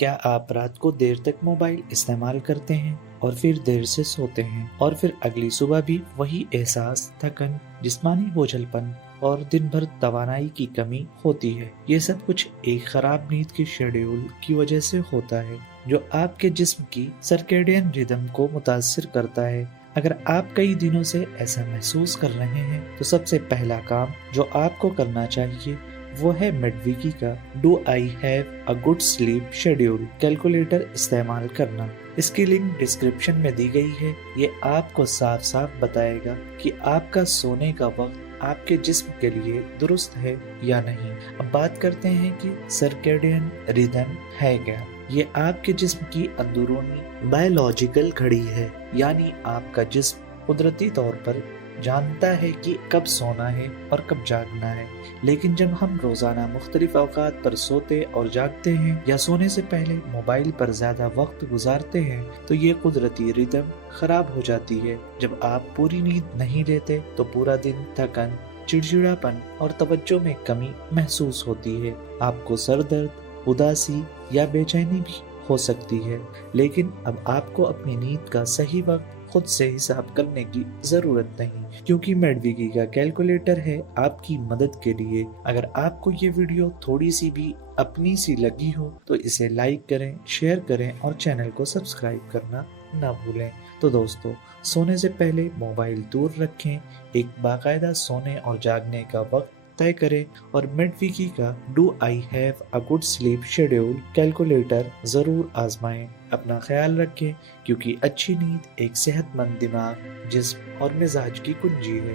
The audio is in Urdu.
کیا آپ رات کو دیر تک موبائل استعمال کرتے ہیں اور پھر دیر سے سوتے ہیں اور پھر اگلی صبح بھی وہی احساس، تھکن، جسمانی بوجھل پن اور دن بھر توانائی کی کمی ہوتی ہے؟ یہ سب کچھ ایک خراب نیند کے شیڈیول کی وجہ سے ہوتا ہے جو آپ کے جسم کی سرکیڈین ردم کو متاثر کرتا ہے۔ اگر آپ کئی دنوں سے ایسا محسوس کر رہے ہیں تو سب سے پہلا کام جو آپ کو کرنا چاہیے وہ ہے میڈویکی کا do I have a good sleep schedule calculator استعمال کرنا۔ اس کی لنک ڈسکرپشن میں دی گئی ہے۔ یہ آپ کو صاف صاف بتائے گا کہ آپ کا سونے کا وقت آپ کے جسم کے لیے درست ہے یا نہیں۔ اب بات کرتے ہیں کہ سرکیڈین ریدم ہے کیا۔ یہ آپ کے جسم کی اندرونی بائیولوجیکل گھڑی ہے، یعنی آپ کا جسم قدرتی طور پر جانتا ہے کہ کب سونا ہے اور کب جاگنا ہے، لیکن جب ہم روزانہ مختلف اوقات پر سوتے اور جاگتے ہیں یا سونے سے پہلے موبائل پر زیادہ وقت گزارتے ہیں تو یہ قدرتی ردم خراب ہو جاتی ہے۔ جب آپ پوری نیند نہیں لیتے تو پورا دن تھکن، چڑچڑاپن اور توجہ میں کمی محسوس ہوتی ہے۔ آپ کو سر درد، اداسی یا بے چینی بھی ہو سکتی ہے، لیکن اب آپ کو اپنی نیند کا صحیح وقت خود سے حساب کرنے کی ضرورت نہیں، کیونکہ میڈویکی کا کیلکولیٹر ہے آپ کی مدد کے لیے۔ اگر آپ کو یہ ویڈیو تھوڑی سی بھی اپنی سی لگی ہو تو اسے لائک کریں، شیئر کریں اور چینل کو سبسکرائب کرنا نہ بھولیں۔ تو دوستو، سونے سے پہلے موبائل دور رکھیں، ایک باقاعدہ سونے اور جاگنے کا وقت طے کریں اور میڈویکی کا do I have a good sleep schedule calculator ضرور آزمائیں۔ اپنا خیال رکھیں، کیونکہ اچھی نیند ایک صحت مند دماغ، جسم اور مزاج کی کنجی ہے۔